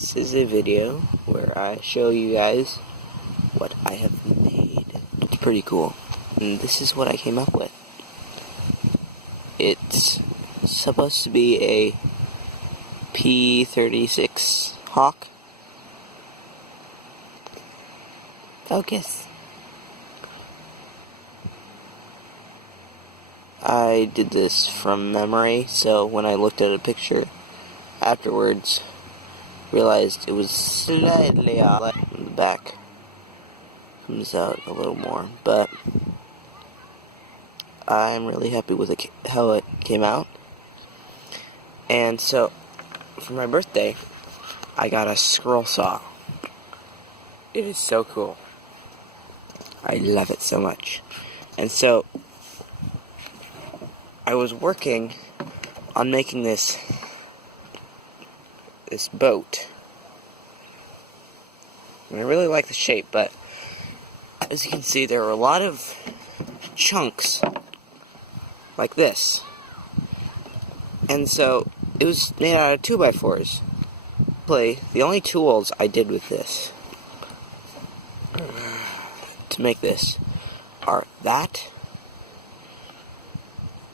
This is a video where I show you guys what I have made. It's pretty cool. And this is what I came up with. It's supposed to be a P-36 Hawk. Focus. I did this from memory, so when I looked at a picture afterwards, realized it was slightly off. The back comes out a little more, but I'm really happy with how it came out. And so, for my birthday, I got a scroll saw. It is so cool. I love it so much. And so, I was working on making this boat. And I really like the shape, but as you can see, there are a lot of chunks like this. And so it was made out of 2x4s. The only tools I did with this to make this are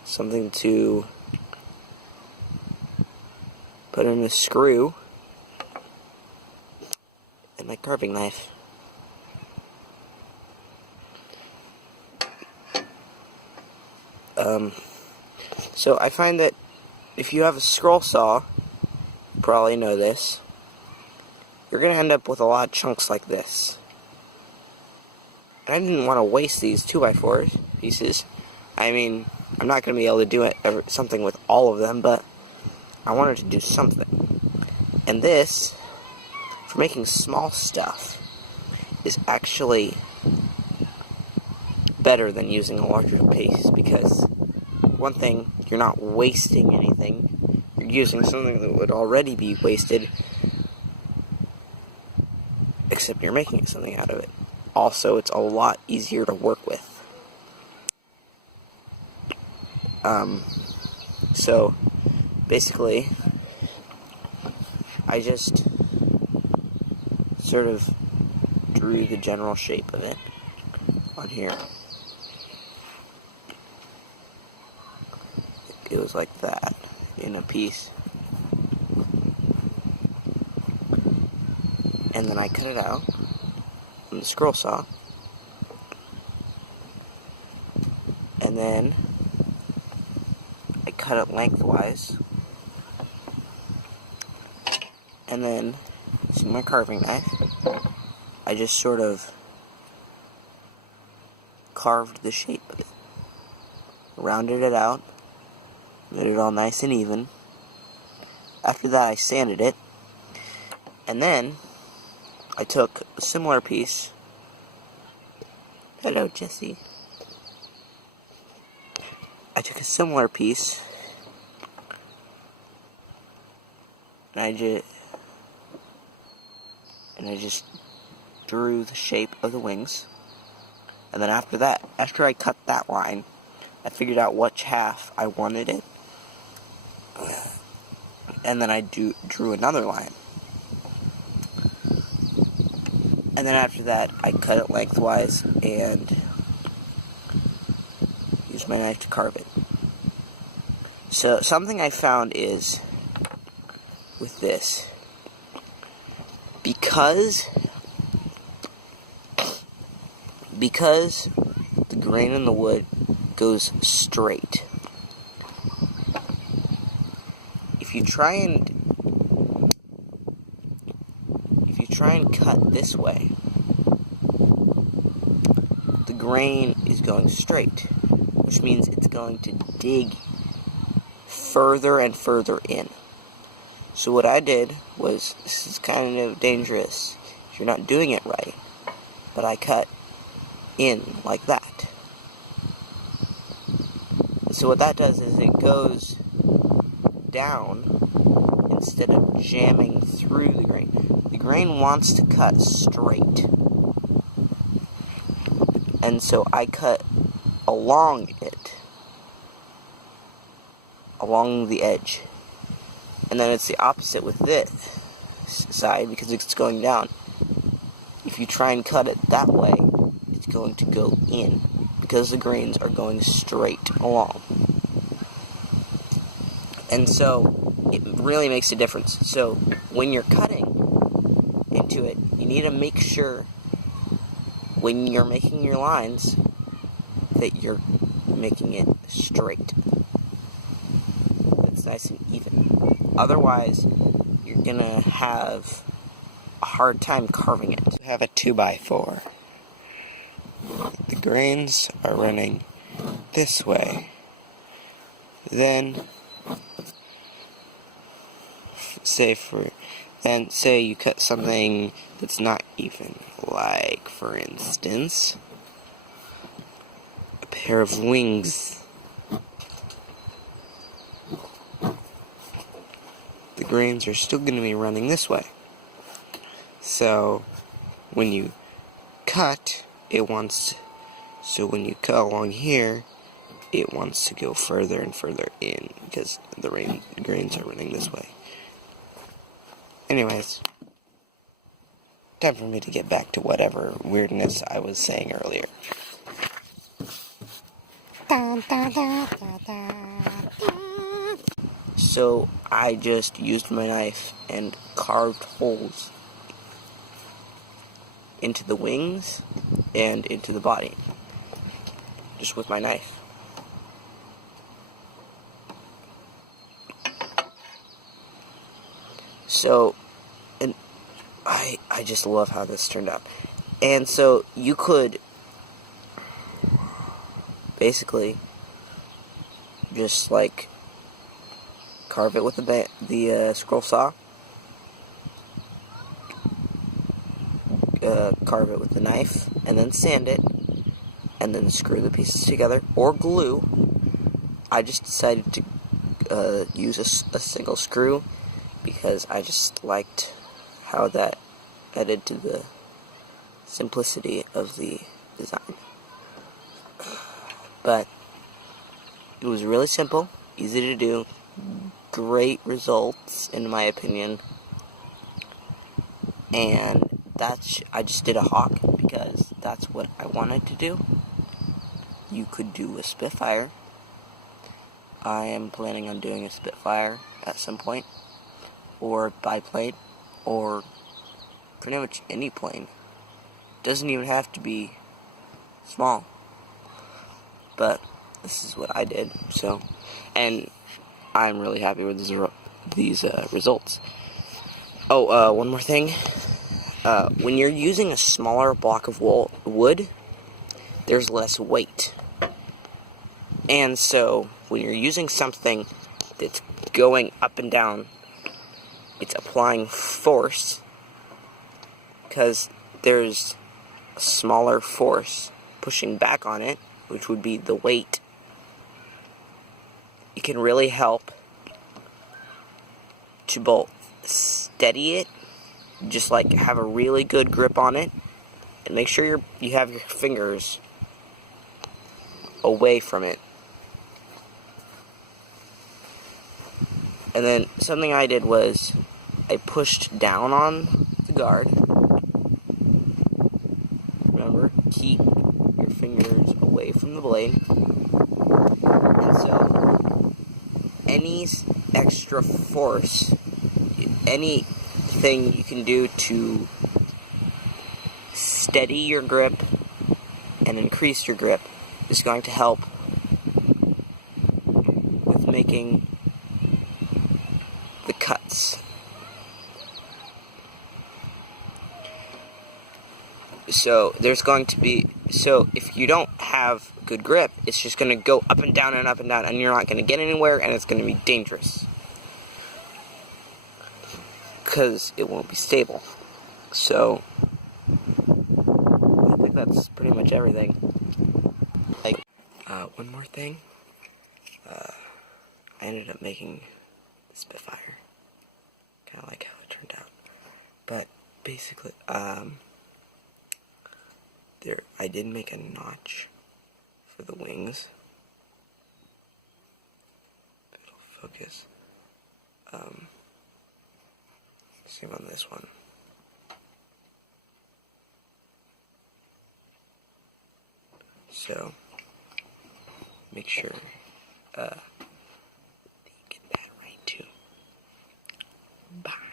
something to put in a screw, and my carving knife. So I find that if you have a scroll saw, you probably know this, you're going to end up with a lot of chunks like this. And I didn't want to waste these 2x4 pieces. I mean, I'm not going to be able to do something with all of them, but I wanted to do something. And this, for making small stuff, is actually better than using a larger piece, because one thing, you're not wasting anything. You're using something that would already be wasted, except you're making something out of it. Also, it's a lot easier to work with. So, basically, I just sort of drew the general shape of it on here. It was like that in a piece. And then I cut it out on the scroll saw. And then I cut it lengthwise. And then, using my carving knife, I just sort of carved the shape of it. Rounded it out. Made it all nice and even. After that, I sanded it. And then, I took a similar piece. Hello, Jesse. I took a similar piece. And I just drew the shape of the wings. And then after that, after I cut that line, I figured out which half I wanted it. And then I drew another line. And then after that, I cut it lengthwise and used my knife to carve it. So, something I found is, with this, because the grain in the wood goes straight. If you try and cut this way, the grain is going straight, which means it's going to dig further and further in. So what I did was, this is kind of dangerous if you're not doing it right, but I cut in like that. So what that does is it goes down instead of jamming through the grain. The grain wants to cut straight. And so I cut along it. Along the edge. And then it's the opposite with this. side because it's going down. If you try and cut it that way, it's going to go in because the grains are going straight along. And so it really makes a difference. So when you're cutting into it, you need to make sure when you're making your lines that you're making it straight. It's nice and even. Otherwise, you're gonna have a hard time carving it. You have a 2x4. The grains are running this way. Then say you cut something that's not even, like for instance, a pair of wings. The grains are still going to be running this way. So when you cut, when you cut along here, it wants to go further and further in because the grains are running this way. Anyways, time for me to get back to whatever weirdness I was saying earlier. So I just used my knife and carved holes into the wings and into the body, just with my knife. So, and I just love how this turned out. And so you could basically just like carve it with the scroll saw, carve it with the knife, and then sand it, and then screw the pieces together, or glue. I just decided to use a single screw because I just liked how that added to the simplicity of the design. But it was really simple, easy to do, great results in my opinion, and I just did a hawk because that's what I wanted to do. You could do a Spitfire. I am planning on doing a Spitfire at some point, or biplane, or pretty much any plane. Doesn't even have to be small, but this is what I did. So, and I'm really happy with these results. Oh, one more thing. When you're using a smaller block of wood, there's less weight. And so, when you're using something that's going up and down, it's applying force, because there's a smaller force pushing back on it, which would be the weight. It can really help to both steady it, just like have a really good grip on it, and make sure you have your fingers away from it. And then something I did was I pushed down on the guard. Remember, keep your fingers away from the blade. And so any extra force, anything you can do to steady your grip and increase your grip is going to help with making the cuts. So if you don't have good grip, it's just going to go up and down and up and down, and you're not going to get anywhere, and it's going to be dangerous because it won't be stable. So I think that's pretty much everything. One more thing. I ended up making the Spitfire. Kind of like how it turned out. But basically, I did make a notch for the wings. If it'll focus. Same on this one. So, make sure that you get that right too. Bye.